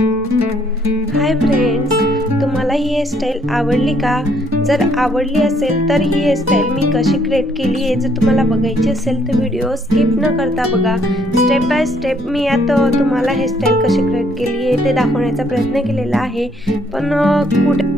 Hi friends, तुम्हाला ही hairstyle आवडली का? जर आवडली असेल तर ही हेअरस्टाईल मी कशी क्रिएट केली आहे जर तुम्हाला बघायची असेल तर व्हिडिओ स्किप न करता बघा. स्टेप बाय स्टेप मी यात तुम्हाला हेअरस्टाईल कशी क्रिएट केली आहे ते दाखवण्याचा प्रयत्न केलेला आहे. पण कुठे